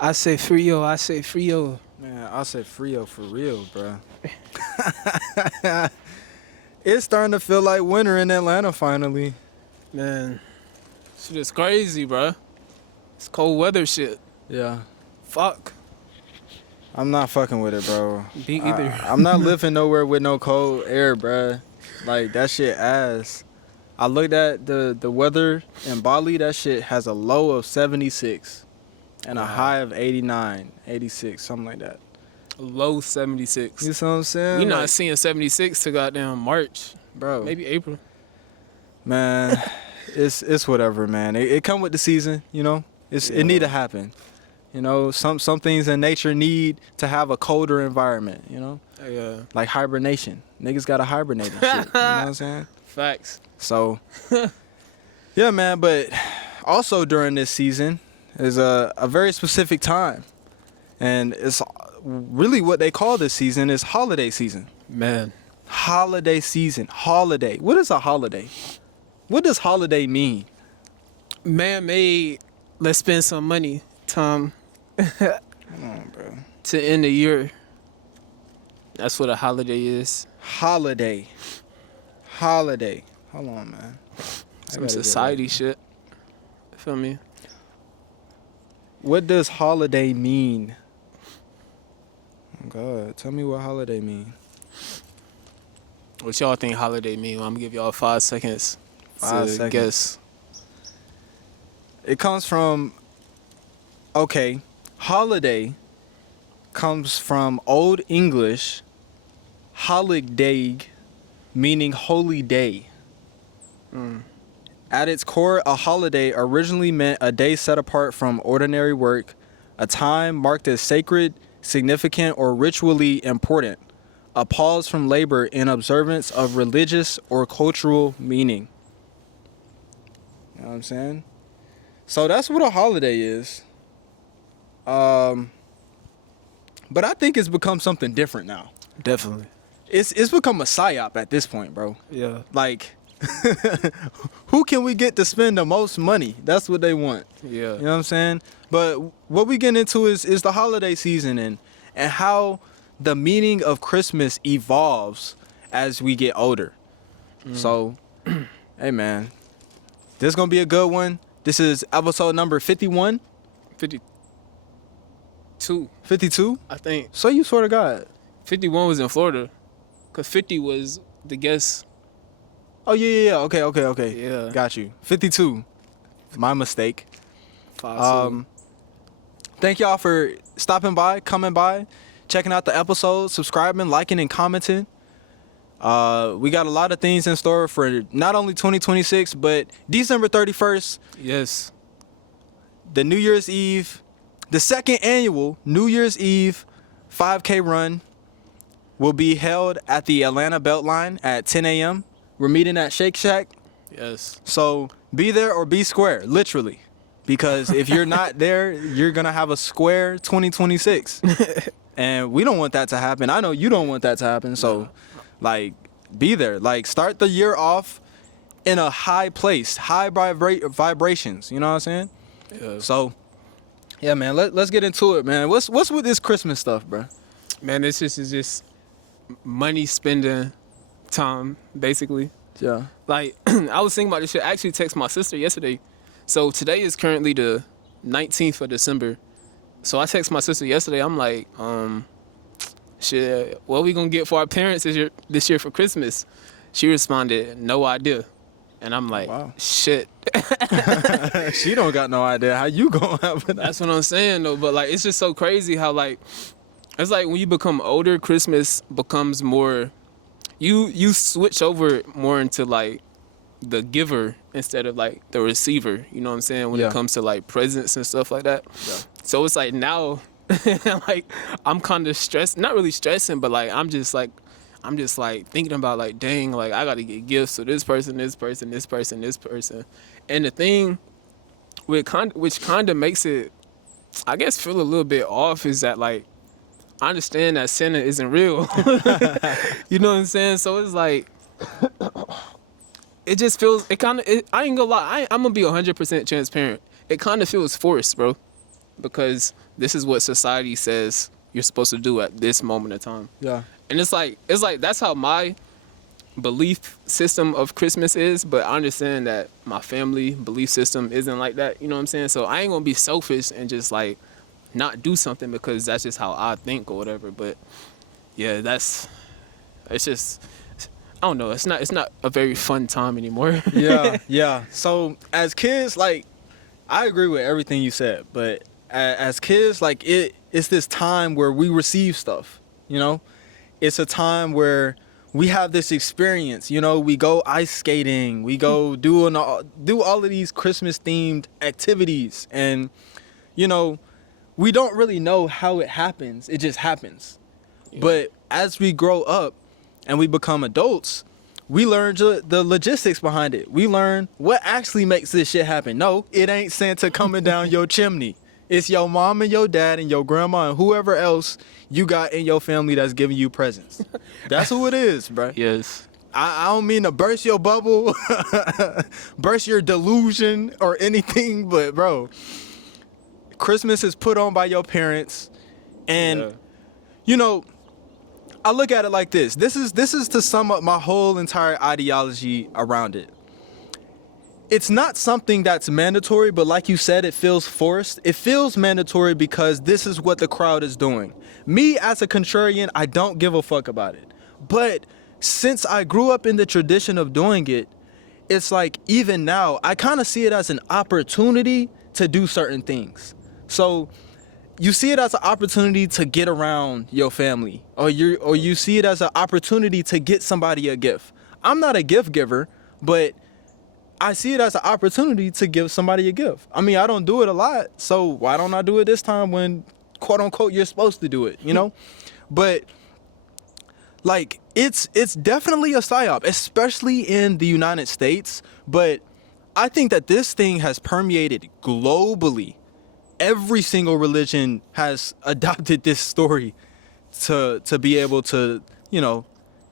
I say Frio. I say Frio. Man, I said Frio for real, bro. It's starting to feel like winter in Atlanta finally. Man, shit is crazy, bro. It's cold weather shit. Yeah. Fuck. I'm not fucking with it, bro. Me either. I'm not living nowhere with no cold air, bro. Like, that shit ass. I looked at the weather in Bali. That shit has a low of 76 and a Wow. high of 89, 86, something like that. Low 76. You see what I'm saying? We not Like, seeing 76 to goddamn March. bro. Maybe April. Man, it's whatever, man. It come with the season, you know. It need to happen. You know, some things in nature need to have a colder environment, you know? Yeah. Like hibernation. Niggas gotta hibernate and shit. You know what I'm saying? Facts. So yeah, man, but also during this season is a very specific time. And it's really what they call this season is holiday season. Man. Holiday season. Holiday. What is a holiday? What does holiday mean? Man-made, let's spend some money, Tom, Come on, bro. to end the year. That's what a holiday is. Holiday. Holiday. Hold on, man. Some society shit. Feel me? What does holiday mean? Oh God, tell me what holiday mean. What y'all think holiday mean? I'm gonna give y'all 5 seconds 5 to seconds. guess. It comes from, okay, holiday comes from Old English, holiday, meaning holy day. At its core, a holiday originally meant a day set apart from ordinary work, a time marked as sacred, significant, or ritually important, a pause from labor in observance of religious or cultural meaning. You know what I'm saying? So that's what a holiday is. But I think it's become something different now. Definitely. It's become a psyop at this point, bro. Yeah. Like, who can we get to spend the most money? That's what they want. Yeah. You know what I'm saying? But what we get into is the holiday season and how the meaning of Christmas evolves as we get older. So, hey man, this is gonna be a good one. This is episode number 51, 52, 52. I think. So you swear to God. 51 was in Florida. Because 50 was the guess. Oh yeah. Okay. Yeah. Got you. 52. My mistake. 5, Thank y'all for stopping by, coming by, checking out the episode, subscribing, liking, and commenting. We got a lot of things in store for not only 2026, but December 31st, Yes. the New Year's Eve, the second annual New Year's Eve 5K run will be held at the Atlanta Beltline at 10 a.m. We're meeting at Shake Shack. Yes. So be there or be square, literally. Because if you're not there, you're going to have a square 2026. And we don't want that to happen. I know you don't want that to happen. So, like, be there. Like, start the year off in a high place, high vibrations. You know what I'm saying? Yeah. So, yeah, man, let's get into it, man. What's with this Christmas stuff, bro? Man, this is just money spending time, basically. Yeah. Like, I was thinking about this shit. I actually texted my sister yesterday. So today is currently the 19th of December. So I texted my sister yesterday. I'm like, shit, what we gonna get for our parents this year for Christmas? She responded, no idea. And I'm like, Wow. shit. She don't got no idea how you gonna have it. That's what I'm saying, though. But, like, it's just so crazy how, like, it's like when you become older, Christmas becomes more, you switch over more into, like, the giver instead of, like, the receiver. You know what I'm saying? When Yeah. it comes to, like, presents and stuff like that. Yeah. So it's like now, like, I'm kind of stressed. Not really stressing, but, like, I'm just like thinking about, like, dang, like, I got to get gifts to this person, this person, this person, this person. And the thing which kind of makes it, I guess, feel a little bit off is that, like, I understand that Santa isn't real. You know what I'm saying? So it's like, it just feels, I ain't gonna lie, I'm gonna be 100% transparent. It kind of feels forced, bro. because this is what society says you're supposed to do at this moment of time. Yeah. And it's like that's how my belief system of Christmas is, but I understand that my family belief system isn't like that. You know what I'm saying? So I ain't gonna be selfish and just like not do something because that's just how I think or whatever. But yeah, it's just I don't know. It's not a very fun time anymore. Yeah, yeah. So as kids, like, I agree with everything you said, but as kids, like, it's this time where we receive stuff, you know? It's a time where we have this experience, you know? We go ice skating, we go do all of these Christmas themed activities, and, you know, we don't really know how it happens. It just happens. Yeah. But as we grow up and we become adults, we learn the logistics behind it. We learn what actually makes this shit happen. No, it ain't Santa coming down your chimney. It's your mom and your dad and your grandma and whoever else you got in your family that's giving you presents. That's who it is, bro. Yes. I don't mean to burst your bubble, burst your delusion or anything, but bro, Christmas is put on by your parents, and Yeah. you know, I look at it like this. This is to sum up my whole entire ideology around it. It's not something that's mandatory, but like you said, it feels forced. It feels mandatory because this is what the crowd is doing. Me as a contrarian, I don't give a fuck about it. But since I grew up in the tradition of doing it, it's like even now, I kind of see it as an opportunity to do certain things. So you see it as an opportunity to get around your family, or you see it as an opportunity to get somebody a gift. I'm not a gift giver, but I see it as an opportunity to give somebody a gift. I mean, I don't do it a lot, so why don't I do it this time when, quote unquote, you're supposed to do it, you know? But like, it's definitely a psyop, especially in the United States. But I think that this thing has permeated globally. Every single religion has adopted this story to be able to, you know,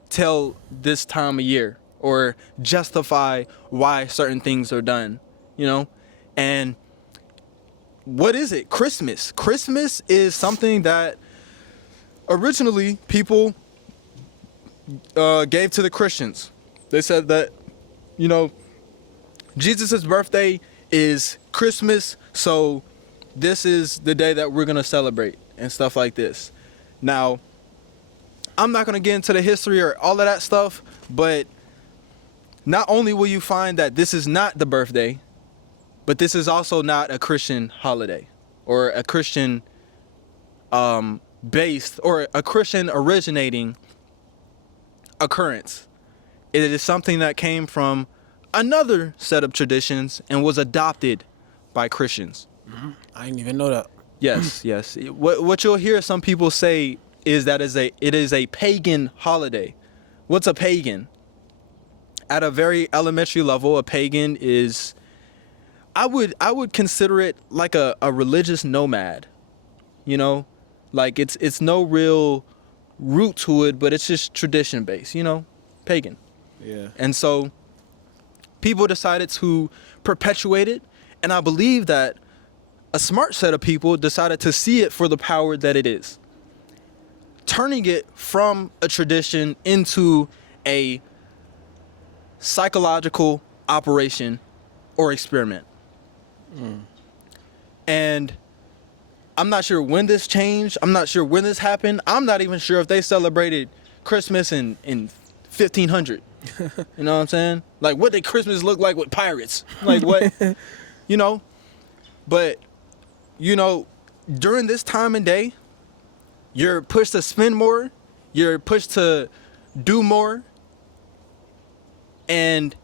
tell this time of year or justify why certain things are done, you know? And what is it? Christmas. Christmas is something that originally people gave to the Christians. They said that, you know, Jesus' birthday is Christmas, so this is the day that we're going to celebrate and stuff like this. Now, I'm not going to get into the history or all of that stuff, but not only will you find that this is not the birthday, but this is also not a Christian holiday or a Christian based or a Christian originating occurrence. It is something that came from another set of traditions and was adopted by Christians. I didn't even know that. Yes, yes. What you'll hear some people say is that it is a pagan holiday. What's a pagan? At a very elementary level, a pagan is, I would consider it like a religious nomad. You know, like it's no real root to it, but it's just tradition based. You know, pagan. Yeah. And so people decided to perpetuate it, and I believe that a smart set of people decided to see it for the power that it is, turning it from a tradition into a psychological operation or experiment. And I'm not sure when this changed. I'm not sure when this happened. I'm not even sure if they celebrated Christmas in 1500. You know what I'm saying? Like, what did Christmas look like with pirates? Like, what? You know? But, you know, during this time and day, you're pushed to spend more. You're pushed to do more. And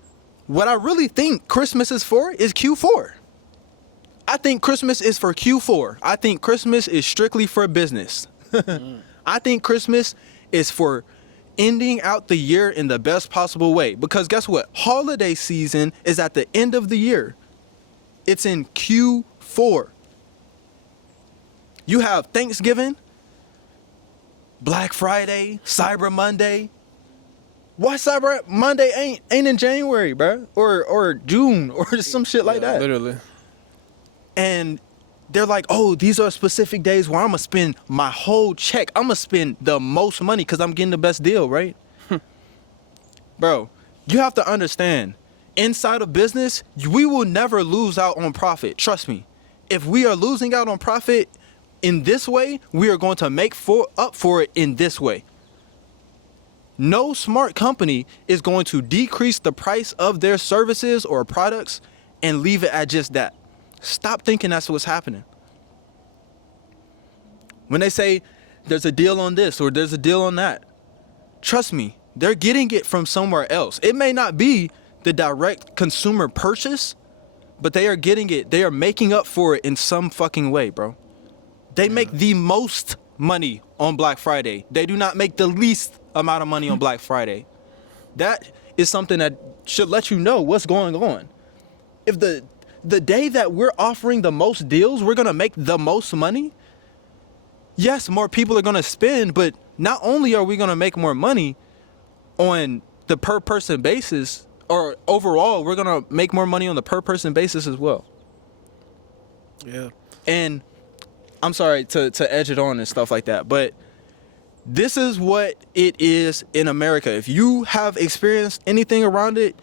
what I really think Christmas is for is Q4. I think Christmas is for Q4. I think Christmas is strictly for business. I think Christmas is for ending out the year in the best possible way. Because guess what? Holiday season is at the end of the year. It's in Q4. You have Thanksgiving, Black Friday, Cyber Monday. Why Cyber Monday ain't in January, bro? Or June or some shit like that. Literally. And they're like, oh, these are specific days where I'm gonna spend my whole check. I'm gonna spend the most money because I'm getting the best deal, right? Bro, you have to understand, inside of business, we will never lose out on profit. Trust me. If we are losing out on profit in this way, we are going to make up for it in this way. No smart company is going to decrease the price of their services or products and leave it at just that. Stop thinking that's what's happening. When they say there's a deal on this or there's a deal on that, trust me, they're getting it from somewhere else. It may not be the direct consumer purchase, but they are getting it. They are making up for it in some fucking way, bro. They make the most money on Black Friday. They do not make the least amount of money on Black Friday. That is something that should let you know what's going on. If the day that we're offering the most deals, we're going to make the most money. Yes, more people are going to spend, but not only are we going to make more money on the per person basis, or overall, we're going to make more money on the per person basis as well. Yeah. And I'm sorry to edge it on and stuff like that, but this is what it is in America. If you have experienced anything around it,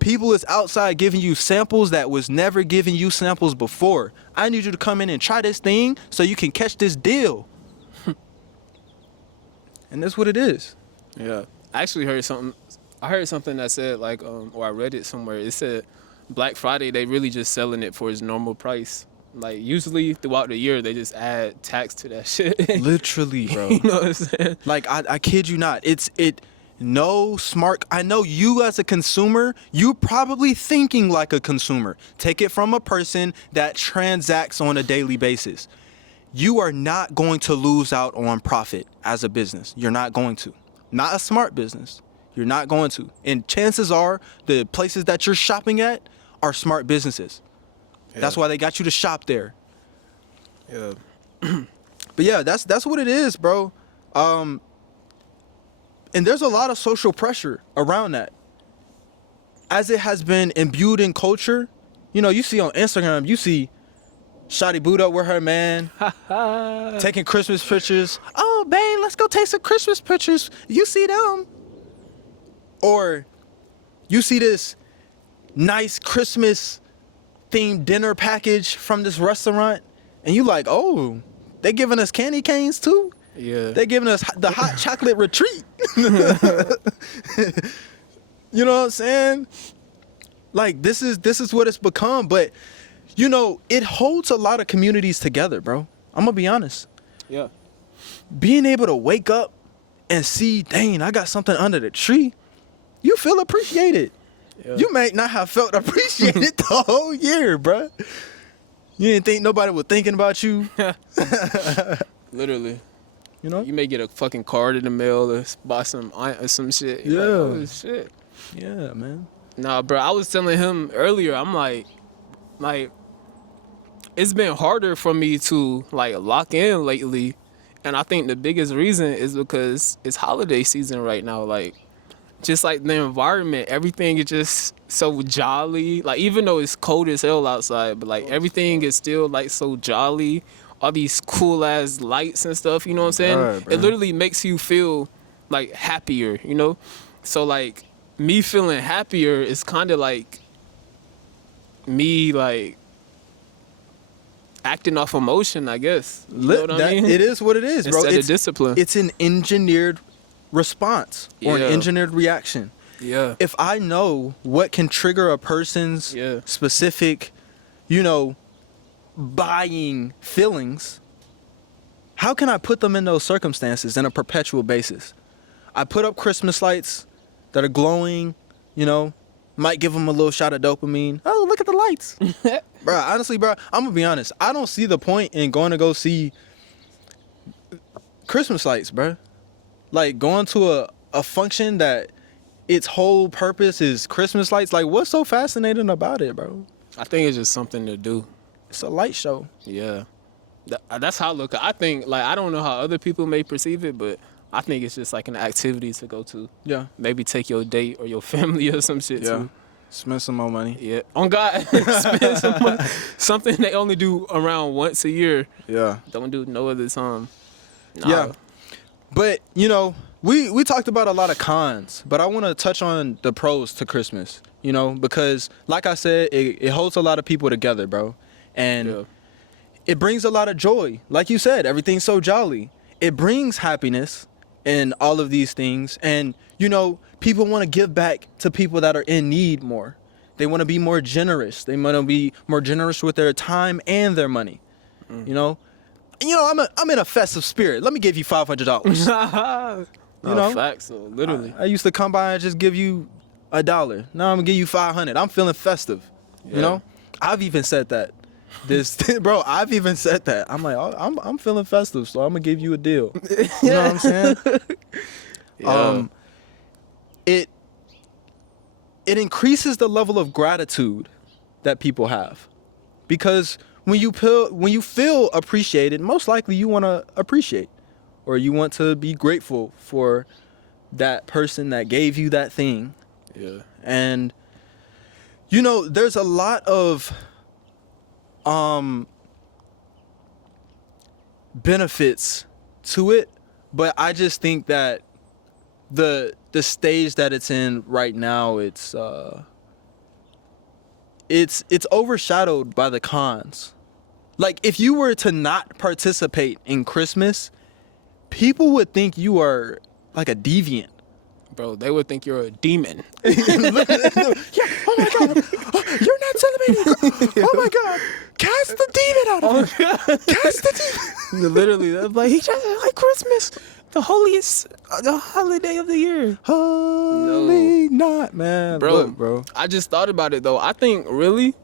people is outside giving you samples that was never giving you samples before. I need you to come in and try this thing so you can catch this deal. And that's what it is. Yeah. I actually heard something. I heard something that said like, or I read it somewhere. It said Black Friday, they really just selling it for its normal price. Like usually throughout the year, they just add tax to that shit. Literally, bro. You know what I'm saying? Like, I kid you not. No smart. I know you as a consumer, you probably thinking like a consumer. Take it from a person that transacts on a daily basis. You are not going to lose out on profit as a business. You're not going to. Not a smart business. You're not going to. And chances are the places that you're shopping at are smart businesses. Yeah. That's why they got you to shop there. Yeah. But yeah, that's what it is, bro. And there's a lot of social pressure around that. As it has been imbued in culture, you know, you see on Instagram, you see Shawty boot up with her man, taking Christmas pictures. Oh, babe, let's go take some Christmas pictures. You see them. Or you see this nice Christmas themed dinner package from this restaurant, and you like, oh, they giving us candy canes too? Yeah. They giving us the hot chocolate retreat. You know what I'm saying? Like, this is what it's become. But, you know, it holds a lot of communities together, bro. I'm going to be honest. Yeah. Being able to wake up and see, dang, I got something under the tree, you feel appreciated. Yeah. You may not have felt appreciated the whole year, bro. You didn't think nobody was thinking about you. Literally. You know? You may get a fucking card in the mail or buy some shit. Yeah. Like, oh, shit. Yeah, man. Nah, bro, I was telling him earlier, I'm like, it's been harder for me to, like, lock in lately. And I think the biggest reason is because it's holiday season right now. Like, just like the environment, everything is just so jolly. Like, even though it's cold as hell outside, but like everything is still like so jolly. All these cool ass lights and stuff, you know what I'm saying? Right, it literally makes you feel like happier, you know? So like me feeling happier is kind of like me like acting off emotion, I guess. You know what I mean? It is what it is, bro. Instead of discipline. It's an engineered response or an engineered reaction. Yeah. If I know what can trigger a person's specific, you know, buying feelings, how can I put them in those circumstances in a perpetual basis? I put up Christmas lights that are glowing, you know, might give them a little shot of dopamine. Oh, look at the lights. Bro, honestly, bro, I'm going to be honest. I don't see the point in going to go see Christmas lights, bro. Like, going to a function that its whole purpose is Christmas lights. Like, what's so fascinating about it, bro? I think it's just something to do. It's a light show. Yeah. That's how I look at it. I think, like, I don't know how other people may perceive it, but I think it's just like an activity to go to. Yeah. Maybe take your date or your family or some shit too. Spend some more money. Yeah, on God, spend some money. Something they only do around once a year. Yeah. Don't do no other time. Nah. Yeah. But, you know, we talked about a lot of cons, but I want to touch on the pros to Christmas, you know, because like I said, it holds a lot of people together, bro. And Yeah. it brings a lot of joy. Like you said, everything's so jolly. It brings happiness and all of these things. And, you know, people want to give back to people that are in need more. They want to be more generous. They want to be more generous with their time and their money. You know, I'm in a festive spirit. Let me give you $500. You know? facts. So literally. I used to come by and just give you $1. Now I'm gonna give you 500. I'm feeling festive. Yeah. You know, I've even said that. Bro, I've even said that. I'm like, oh, I'm feeling festive, so I'm gonna give you a deal. You know what I'm saying? Yeah. It increases the level of gratitude that people have, because when you feel appreciated, most likely you want to appreciate, or you want to be grateful for that person that gave you that thing. Yeah. And you know, there's a lot of benefits to it, but I just think that the stage that it's in right now, it's overshadowed by the cons. Like, if you were to not participate in Christmas, people would think you are like a deviant. Bro, they would think you're a demon. Yeah. Oh my God. You're not celebrating. Oh my God. Cast the demon out of him. Cast the demon. Literally, they're like, he doesn't like Christmas, the holiest, the holiday of the year. Holy not, man. Bro, Look, bro. I just thought about it though. I think really,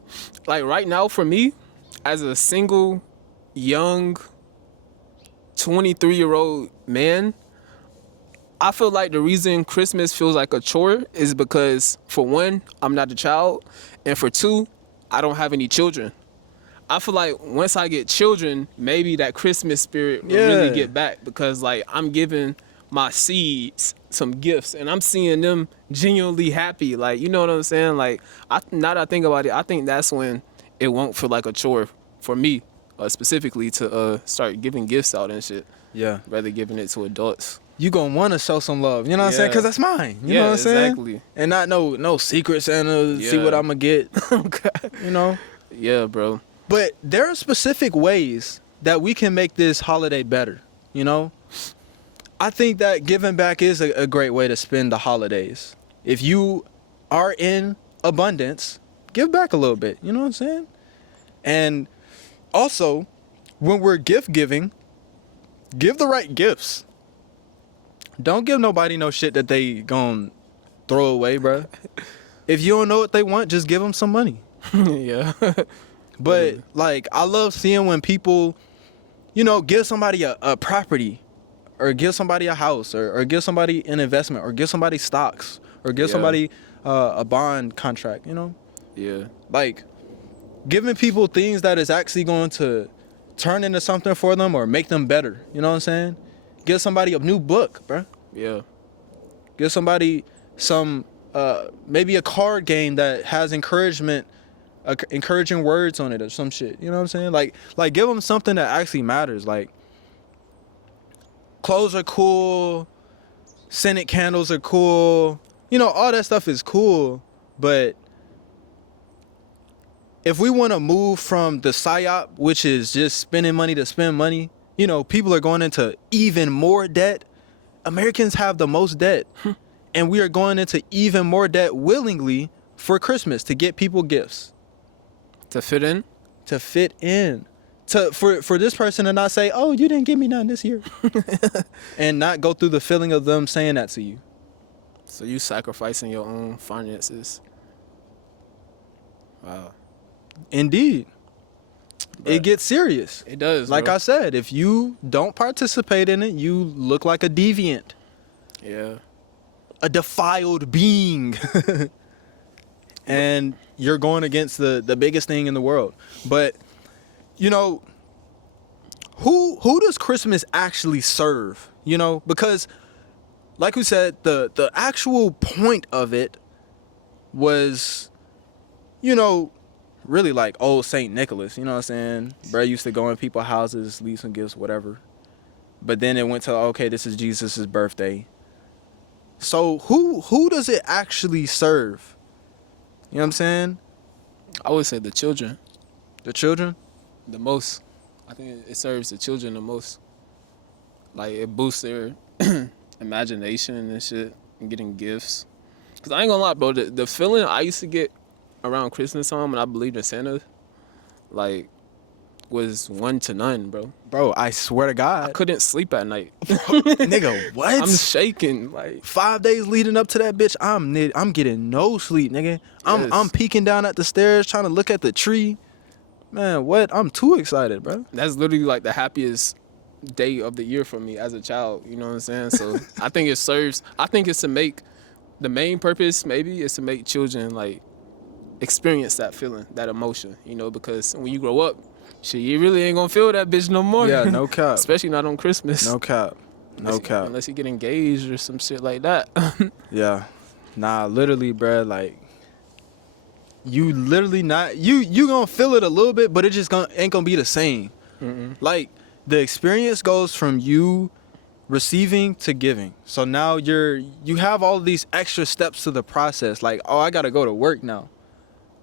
like right now for me, as a single, young, 23-year-old man, I feel like the reason Christmas feels like a chore is because, for one, I'm not a child, and for two, I don't have any children. I feel like once I get children, maybe that Christmas spirit will really get back, because like I'm giving my seeds some gifts and I'm seeing them genuinely happy. Like, you know what I'm saying? Like, now that I think about it, I think that's when it won't feel like a chore for me, specifically to start giving gifts out and shit. Yeah. Rather giving it to adults. You gonna want to show some love, you know what I'm saying? Because that's mine. You Yeah, know what I'm saying? exactly. And not no secret Santa, see Yeah. what I'm gonna get. Okay. You know? Yeah, bro. But there are specific ways that we can make this holiday better, you know? I think that giving back is a great way to spend the holidays. If you are in abundance, give back a little bit, you know what I'm saying? And also, when we're gift giving, give the right gifts. Don't give nobody no shit that they gon' throw away, bruh. If you don't know what they want, just give them some money. Yeah. But like, I love seeing when people, you know, give somebody a property, or give somebody a house, or give somebody an investment, or give somebody stocks, or give somebody a bond contract, you know? Yeah. Like, giving people things that is actually going to turn into something for them or make them better, you know what I'm saying? Give somebody a new book, bruh. Yeah. Give somebody some, maybe a card game that has encouraging words on it or some shit. You know what I'm saying? Like give them something that actually matters. Like, clothes are cool, scented candles are cool. You know, all that stuff is cool. But if we want to move from the psyop, which is just spending money to spend money, you know, people are going into even more debt. Americans have the most debt. And we are going into even more debt willingly for Christmas to get people gifts. To fit in? To fit in. For this person to not say, oh, you didn't give me none this year. And not go through the feeling of them saying that to you. So you sacrificing your own finances. Wow. Indeed. It gets serious. It does, Like bro. I said, if you don't participate in it, you look like a deviant. Yeah. A defiled being. And you're going against the biggest thing in the world. But, you know, who does Christmas actually serve? You know, because like we said, the actual point of it was you know, really like old Saint Nicholas. You know what I'm saying? Bro used to go in people's houses, leave some gifts, whatever. But then it went to, okay, this is Jesus' birthday. So who does it actually serve? You know what I'm saying? I would say the children The children? the most. I think it serves the children the most. Like it boosts their imagination and shit, and getting gifts. Cause I ain't gonna lie, bro. The feeling I used to get around Christmas time when I believed in Santa, like, was 1 to none, bro. Bro, I swear to I God. couldn't sleep at night. Nigga, what? I'm shaking. Like, 5 days leading up to that bitch, I'm getting no sleep, nigga. I'm Yes. peeking down at the stairs trying to look at the tree. Man, what? I'm too excited, bro. that's literally like the happiest day of the year for me as a child. You know what I'm saying? So I think it serves. I think it's to make the main purpose maybe is to make children like experience that feeling, that emotion. You know, because when you grow up, shit, you really ain't gonna feel that bitch no more. Yeah, no cap. Especially not on Christmas. No cap. No cap. Unless you get engaged or some shit like that. Yeah. Nah, literally, bruh, like you literally not you gonna feel it a little bit, but it just ain't gonna be the same. Like the experience goes from you receiving to giving. So now you have all these extra steps to the process. Like, oh, I gotta go to work now.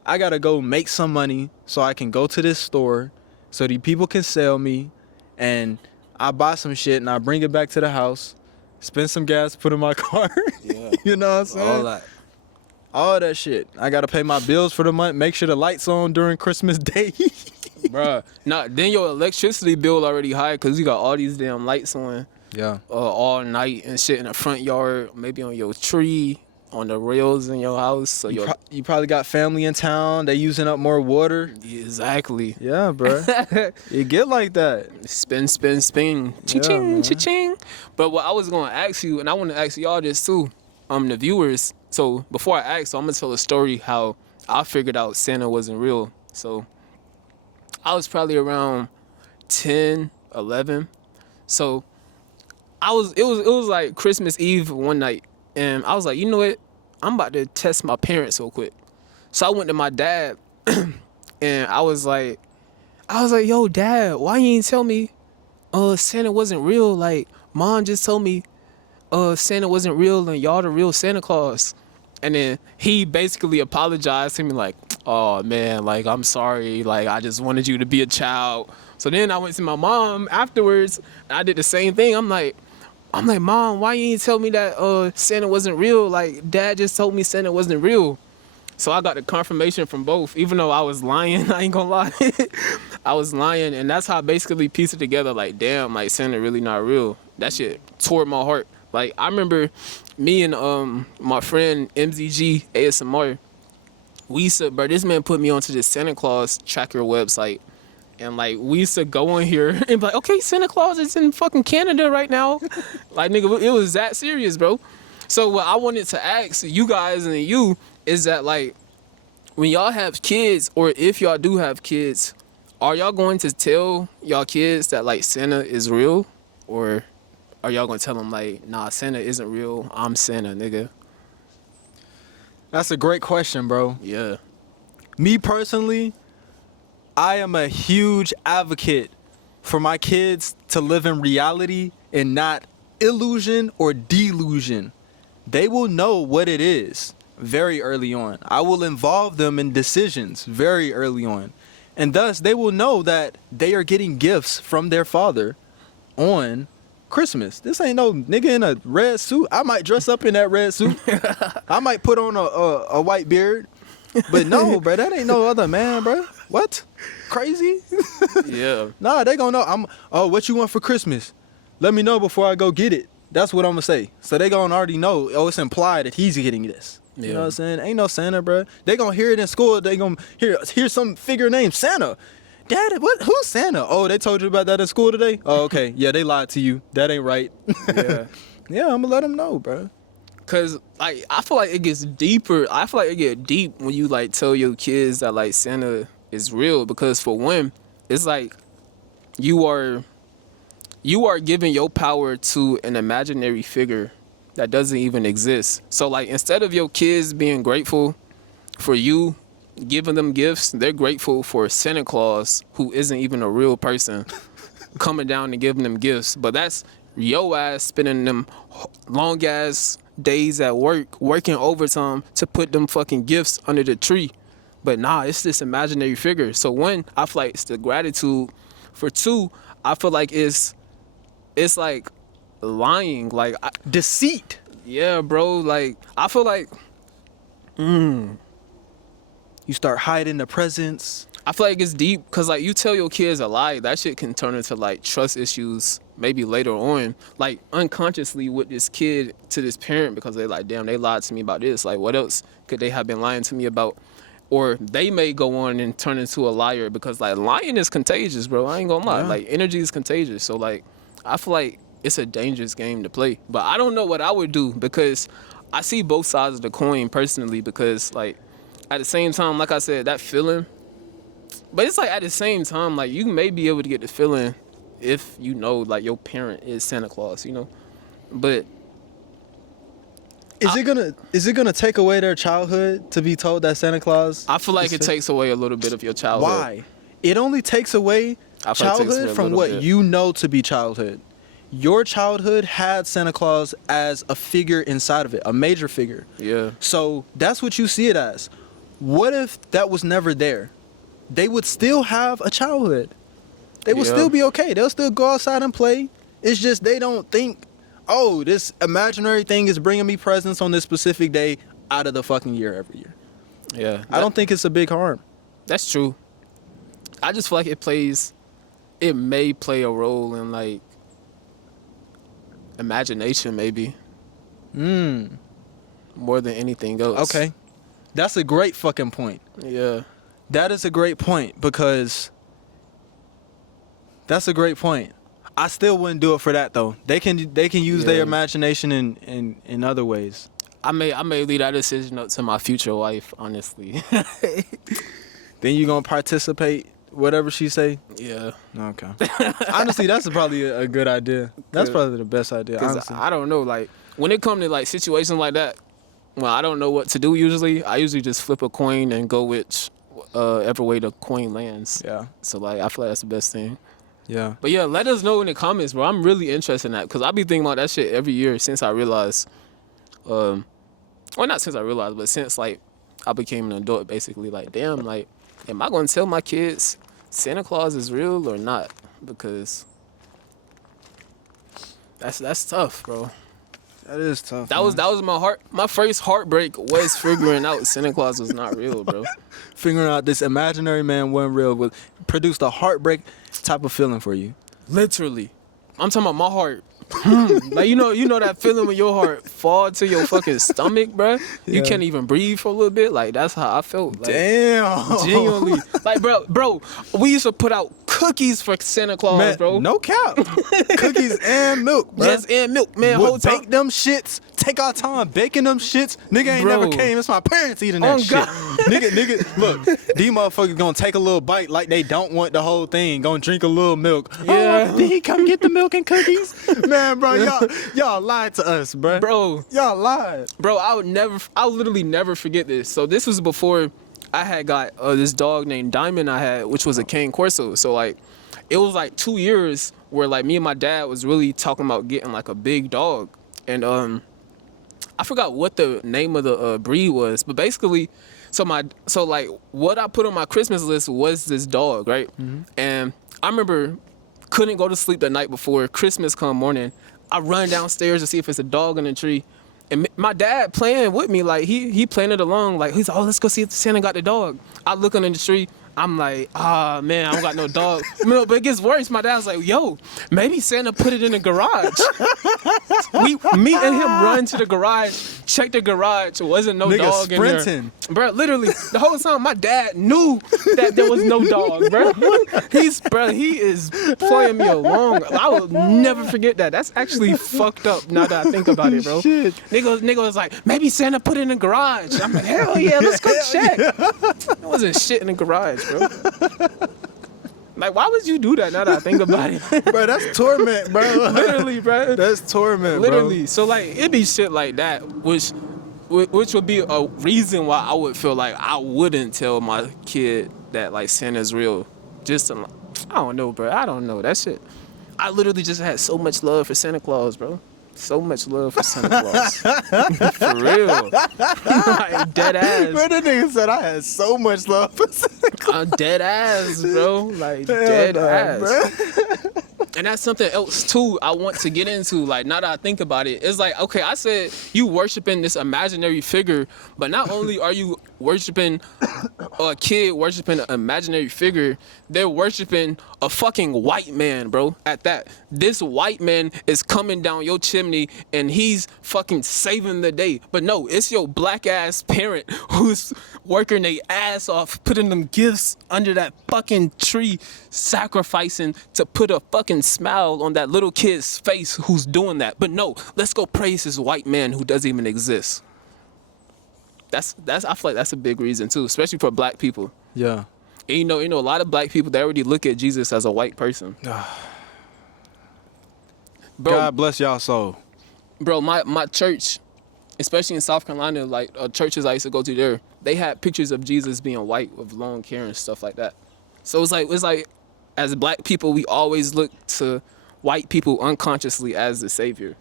I gotta go make some money so I can go to this store so these people can sell me, and I buy some shit and I bring it back to the house, spend some gas, put in my car. Yeah. You know what I'm saying? All that. All that shit. I gotta pay my bills for the month, make sure the lights on during Christmas Day. Bruh. Nah, then your electricity bill already high because you got all these damn lights on Yeah. all night and shit in the front yard, maybe on your tree, on the rails in your house. So You probably got family in town, they using up more water. exactly. Yeah, bro. You get like that. Spin, spin, spin. Ching, man. ching. But what I was gonna ask you, and I want to ask y'all this too, the viewers. So before I ask, I'm gonna tell a story how I figured out Santa wasn't real. So I was probably around 10, 11. So it was like Christmas Eve one night, and I was like, you know what? I'm about to test my parents so quick. So I went to my dad, and I was like, yo, Dad, why you ain't tell me Santa wasn't real? Like, Mom just told me Santa wasn't real and y'all the real Santa Claus. And then he basically apologized to me like, oh man, like, I'm sorry, like, I just wanted you to be a child. So then I went to my mom afterwards, and I did the same thing. I'm like, Mom, why you ain't tell me that Santa wasn't real? Like, Dad just told me Santa wasn't real. So I got the confirmation from both, even though I was lying. I ain't gonna lie. I was lying, and that's how I basically pieced it together. Like, damn, like, Santa really not real. That shit tore my heart. Like, I remember me and my friend MZG ASMR, we used to, bro, this man put me onto this Santa Claus tracker website. And, like, we used to go in here and be like, okay, Santa Claus is in fucking Canada right now. Like, nigga, it was that serious, bro. So what I wanted to ask you guys and you is that, like, when y'all have kids, or if y'all do have kids, are y'all going to tell y'all kids that, like, Santa is real? Or are y'all going to tell them, like, nah, Santa isn't real, I'm Santa, nigga? That's a great question, bro. Yeah. Me personally, I am a huge advocate for my kids to live in reality and not illusion or delusion. They will know what it is very early on. I will involve them in decisions very early on. And thus, they will know that they are getting gifts from their father on Christmas. This ain't no nigga in a red suit. I might dress up in that red suit. I might put on a white beard. But no, bro, that ain't no other man, bro. What? Crazy? Yeah. Nah, they gonna know. Oh, what you want for Christmas? Let me know before I go get it. That's what I'm gonna say. So they gonna already know. Oh, it's implied that he's getting this. You know what I'm saying? Ain't no Santa, bro. They gonna hear it in school. They gonna hear some figure named Santa. Dad, who's Santa? Oh, they told you about that in school today? Oh, okay. Yeah, they lied to you. That ain't right. Yeah. Yeah, I'm gonna let them know, bro. Cause, like, I feel like it gets deeper. I feel like it get deep when you, like, tell your kids that, like, Santa is real. Because for one, it's like you are giving your power to an imaginary figure that doesn't even exist. So, like, instead of your kids being grateful for you giving them gifts. They're grateful for Santa Claus, who isn't even a real person, coming down and giving them gifts. But that's your ass spending them long ass days at work, working overtime to put them fucking gifts under the tree. But nah, it's this imaginary figure. So one, I feel like it's the gratitude. For two, I feel like it's like lying. Like Deceit. yeah, bro. Like I feel like You start hiding the presents. I feel like it's deep because like you tell your kids a lie, that shit can turn into like trust issues maybe later on, like unconsciously with this kid to this parent because they like, damn, they lied to me about this. Like what else could they have been lying to me about? Or they may go on and turn into a liar because like lying is contagious, bro. I ain't gonna lie. Yeah. Like energy is contagious. So like I feel like it's a dangerous game to play. But I don't know what I would do because I see both sides of the coin personally because like at the same time, like I said, that feeling. But it's like at the same time, like you may be able to get the feeling if you know like your parent is Santa Claus, you know. But Is it gonna take away their childhood to be told that Santa Claus? I feel like it takes away a little bit of your childhood. Why? It only takes away I feel like it takes away childhood a from little what bit. you know to be childhood. Your childhood had Santa Claus as a figure inside of it, a major figure. Yeah. So that's what you see it as. What if that was never there? They would still have a childhood. They would Yeah. still be okay. They'll still go outside and play. It's just they don't think, oh, this imaginary thing is bringing me presents on this specific day out of the fucking year every year. Yeah. I don't think it's a big harm. That's true. I just feel like it may play a role in like imagination maybe more than anything else. Okay. That's a great fucking point. Yeah. That is a great point because that's a great point. I still wouldn't do it for that though. They can use their Yeah. imagination in other ways. I may leave that decision up to my future wife, honestly. Then you gonna participate whatever she say. Yeah. Okay. Honestly, that's probably a good idea. That's probably the best idea. Cause Honestly. I don't know, like when it comes to like situations like that, well, I don't know what to do usually. I usually just flip a coin and go which ever way the coin lands. Yeah. So like I feel like that's the best thing. Yeah. But yeah, let us know in the comments, bro. I'm really interested in that because I be thinking about that shit every year since I realized, well, not since I realized, but since like I became an adult, basically. Like, damn, like, am I gonna tell my kids Santa Claus is real or not? Because that's tough, bro. That is tough. That was my first heartbreak was figuring out Santa Claus was not real, bro. figuring out this imaginary man wasn't real would produced a heartbreak type of feeling for you. Literally, I'm talking about my heart. Like you know that feeling when your heart fall to your fucking stomach, bro. You Yeah. can't even breathe for a little bit. Like that's how I felt. Like, Damn. genuinely, like bro, we used to put out cookies for Santa Claus, Man, bro. no cap. Cookies and milk, bro. Yes, and milk, man. We'll Whole time. bake them shits. Take our time baking them shits. Nigga ain't Bro. never came. It's my parents eating that Oh, shit. God. nigga, look, these motherfuckers gonna take a little bite like they don't want the whole thing. Gonna drink a little milk. Yeah. Oh, did he come get the milk and cookies? Man, bro, y'all lied to us, bro. Bro, Y'all lied. Bro, I would literally never forget this. So this was before I had got this dog named Diamond I had, which was a Cane Corso. So like, it was like 2 years where like me and my dad was really talking about getting like a big dog. And I forgot what the name of the breed was, but basically, so like what I put on my Christmas list was this dog, right? Mm-hmm. And I remember couldn't go to sleep the night before Christmas come morning. I run downstairs to see if it's a dog in the tree. And my dad playing with me, like he playing it along, like he's like, oh, let's go see if Santa got the dog. I look under the tree, I'm like, man, I don't got no dog. No, but it gets worse. My dad's like, yo, maybe Santa put it in the garage. Me and him run to the garage, check the garage, there wasn't no Nigga dog sprinting. in there. Bro, literally, the whole time my dad knew that there was no dog, bro. He is playing me along. I will never forget that. That's actually fucked up now that I think about it, bro. Shit. Nigga was like, maybe Santa put it in the garage. I'm like, hell yeah, let's go check. There wasn't shit in the garage, bro. Like, why would you do that now that I think about it? Bro, that's torment, bro. Literally, bro. That's torment, Literally. So, like, it be shit like that, which which would be a reason why I would feel like I wouldn't tell my kid that like Santa's real. Just to, I don't know, bro. I don't know that shit. I literally just had so much love for Santa Claus, bro. So much love for Santa Claus. For real. Like, dead ass. Bro, the nigga said I had so much love for Santa Claus. I'm dead ass, bro. Like, dead ass. Bro. And that's something else too I want to get into. Like, now that I think about it, it's like, okay, I said you worshiping this imaginary figure, but not only are you worshiping a kid worshiping an imaginary figure, they're worshiping a fucking white man, bro. At that, this white man is coming down your chimney and he's fucking saving the day. But no, it's your black ass parent who's working their ass off, putting them gifts under that fucking tree, sacrificing to put a fucking smile on that little kid's face who's doing that. But no, let's go praise this white man who doesn't even exist. That's I feel like that's a big reason too, especially for black people. Yeah. And you know, a lot of black people, they already look at Jesus as a white person. Bro, God bless y'all soul. Bro, my church, especially in South Carolina, like churches I used to go to there, they had pictures of Jesus being white with long hair and stuff like that. So it's like as black people, we always look to white people unconsciously as the savior,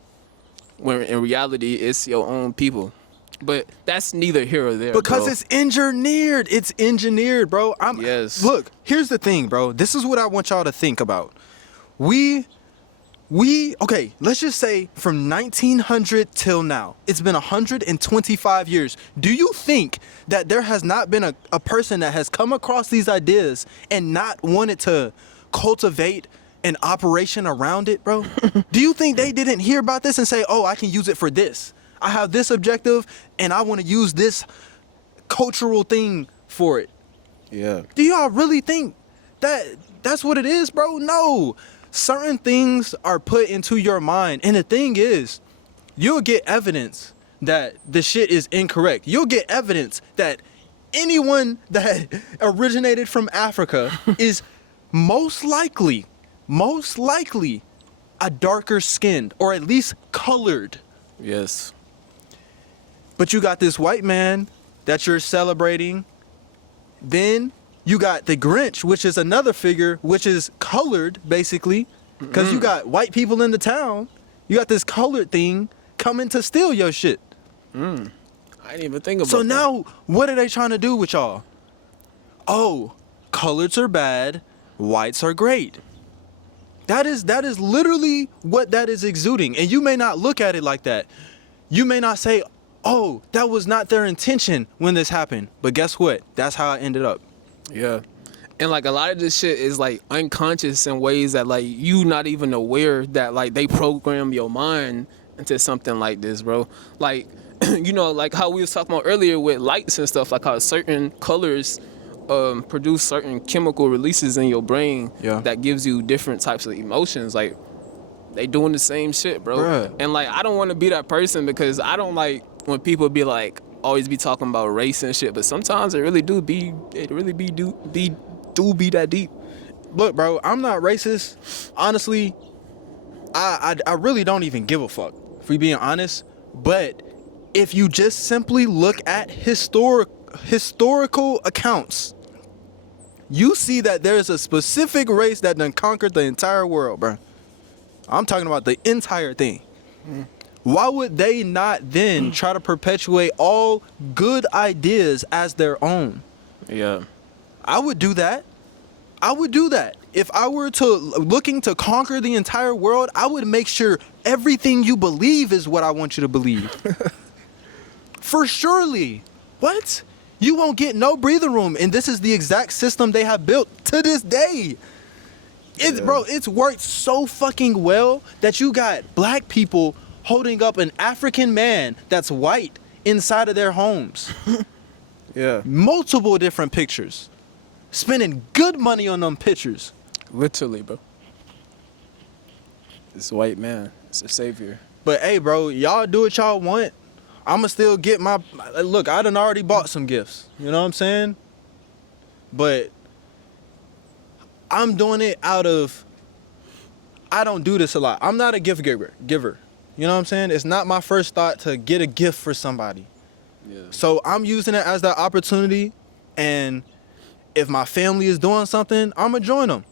when in reality it's your own people. But that's neither here or there, because bro. it's engineered. It's engineered, bro. Yes. Look, here's the thing, bro. This is what I want y'all to think about. Okay, let's just say from 1900 till now, it's been 125 years. Do you think that there has not been a person that has come across these ideas and not wanted to cultivate an operation around it, bro? Do you think they didn't hear about this and say, oh, I can use it for this? I have this objective and I want to use this cultural thing for it. Yeah. Do y'all really think that that's what it is, bro? No. Certain things are put into your mind. And the thing is, you'll get evidence that the shit is incorrect. You'll get evidence that anyone that originated from Africa is most likely a darker skinned or at least colored. Yes. But you got this white man that you're celebrating. Then you got the Grinch, which is another figure, which is colored, basically. Because you got white people in the town. You got this colored thing coming to steal your shit. I didn't even think about So that. now, what are they trying to do with y'all? Oh, coloreds are bad, whites are great. That is literally what that is exuding. And you may not look at it like that. You may not say, oh, that was not their intention when this happened. But guess what? That's how it ended up. Yeah. And like a lot of this shit is like unconscious in ways that like you not even aware that like they program your mind into something like this, bro. Like, you know, like how we was talking about earlier with lights and stuff, like how certain colors produce certain chemical releases in your brain that gives you different types of emotions. Like, they doing the same shit, bro. Bruh. And like, I don't want to be that person because I don't like when people be like always be talking about race and shit. But sometimes it really do be that deep. Look, bro, I'm not racist. Honestly, I really don't even give a fuck, if we being honest. But if you just simply look at historical accounts, you see that there's a specific race that done conquered the entire world, bro. I'm talking about the entire thing. Why would they not then try to perpetuate all good ideas as their own? Yeah. I would do that. If I were looking to conquer the entire world, I would make sure everything you believe is what I want you to believe. For surely. What? You won't get no breathing room. And this is the exact system they have built to this day. Bro, it's worked so fucking well that you got black people holding up an African man that's white inside of their homes. Yeah. Multiple different pictures. Spending good money on them pictures. Literally, bro. This white man, it's a savior. But hey, bro, y'all do what y'all want. I'ma still get my... Look, I done already bought some gifts. You know what I'm saying? But I'm doing it out of... I don't do this a lot. I'm not a gift giver. You know what I'm saying? It's not my first thought to get a gift for somebody. Yeah. So I'm using it as that opportunity, and if my family is doing something, I'm gonna join them.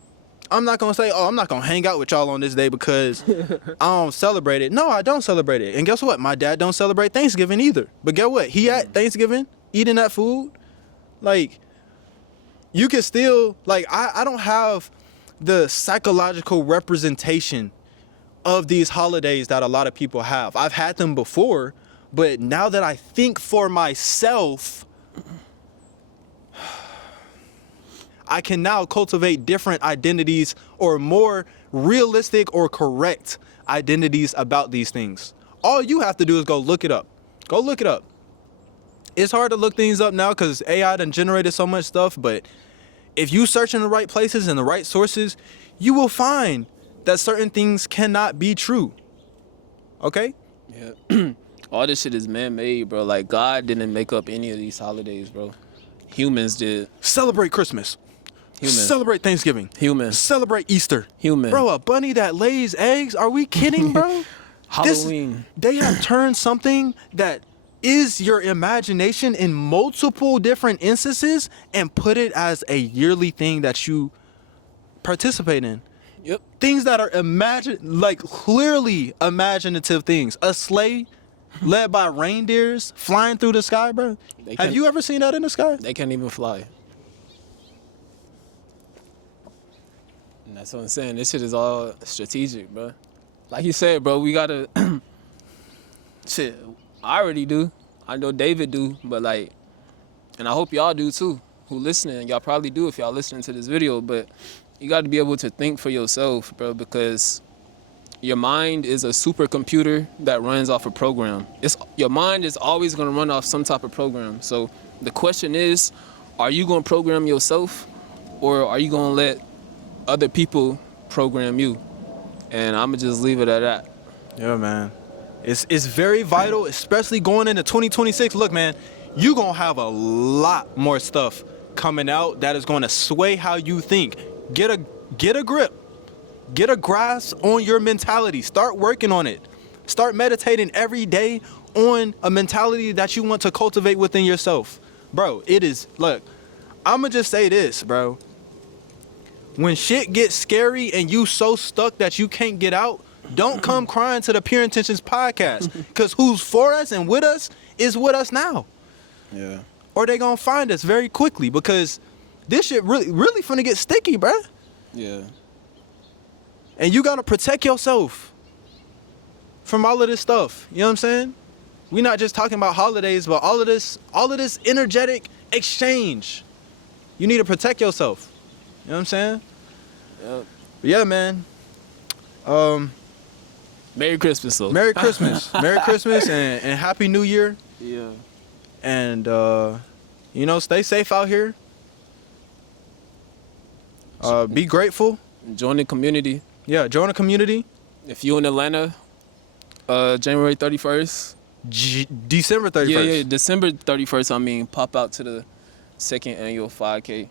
I'm not gonna say, oh, I'm not gonna hang out with y'all on this day because I don't celebrate it. No, I don't celebrate it. And guess what? My dad don't celebrate Thanksgiving either. But guess what? He at Thanksgiving eating that food. Like, you can still, like, I don't have the psychological representation of these holidays that a lot of people have. I've had them before, but now that I think for myself, I can now cultivate different identities, or more realistic or correct identities about these things. All you have to do is go look it up. Go look it up. It's hard to look things up now because AI done generated so much stuff, but if you search in the right places and the right sources, you will find that certain things cannot be true. Okay? Yeah. All this shit is man-made, bro. Like, God didn't make up any of these holidays, bro. Humans did. Celebrate Christmas. Human. Celebrate Thanksgiving. Human. Celebrate Easter. Human. Bro, a bunny that lays eggs? Are we kidding, bro? Halloween. They have turned something that is your imagination in multiple different instances and put it as a yearly thing that you participate in. Yep. Things that are clearly imaginative things. A sleigh led by reindeers flying through the sky, bro. Have you ever seen that in the sky? They can't even fly. And that's what I'm saying. This shit is all strategic, bro. Like you said, bro, we gotta... shit, I already do. I know David do, but like... And I hope y'all do too, who listening. Y'all probably do if y'all listening to this video, but you got to be able to think for yourself, bro, because your mind is a supercomputer that runs off a program. Your mind is always going to run off some type of program. So the question is, are you going to program yourself, or are you going to let other people program you? And I'm going to just leave it at that. Yeah, man. It's very vital, especially going into 2026. Look, man, you going to have a lot more stuff coming out that is going to sway how you think. Get a grip. Get a grasp on your mentality. Start working on it. Start meditating every day on a mentality that you want to cultivate within yourself. Bro, look, I'm going to just say this, bro. When shit gets scary and you so stuck that you can't get out, don't come crying to the Pure Intentions podcast. Because who's for us and with us is with us now. Yeah. Or they gonna find us very quickly, because this shit really finna get sticky, bro. Yeah. And you gotta protect yourself from all of this stuff. You know what I'm saying? We're not just talking about holidays, but all of this energetic exchange. You need to protect yourself. You know what I'm saying? Yep. But yeah, man. Merry Christmas, though. Merry Christmas. Merry Christmas and Happy New Year. Yeah. And stay safe out here. Be grateful. Join the community. Yeah, join the community. If you in Atlanta, January 31st. December 31st. Yeah, December 31st, pop out to the second annual 5K.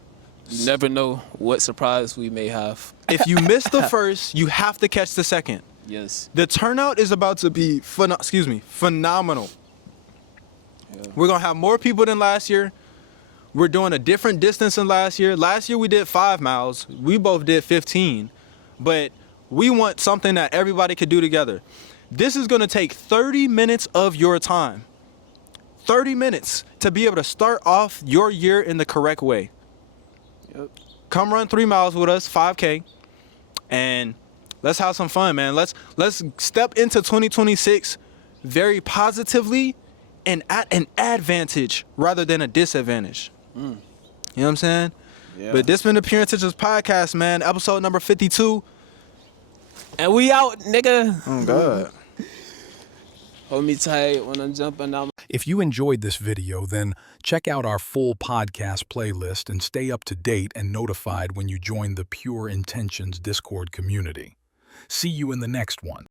You never know what surprise we may have. If you miss the first, you have to catch the second. Yes. The turnout is about to be phenomenal. Yeah. We're going to have more people than last year. We're doing a different distance than last year. Last year we did 5 miles. We both did 15. But we want something that everybody could do together. This is going to take 30 minutes of your time. 30 minutes to be able to start off your year in the correct way. Yep. Come run 3 miles with us, 5K, and let's have some fun, man. Let's step into 2026 very positively and at an advantage rather than a disadvantage. You know what I'm saying? Yeah. But this been the Pure Intentions podcast, man. Episode number 52. And we out, nigga. Oh, God. Hold me tight when I'm jumping out. If you enjoyed this video, then check out our full podcast playlist and stay up to date and notified when you join the Pure Intentions Discord community. See you in the next one.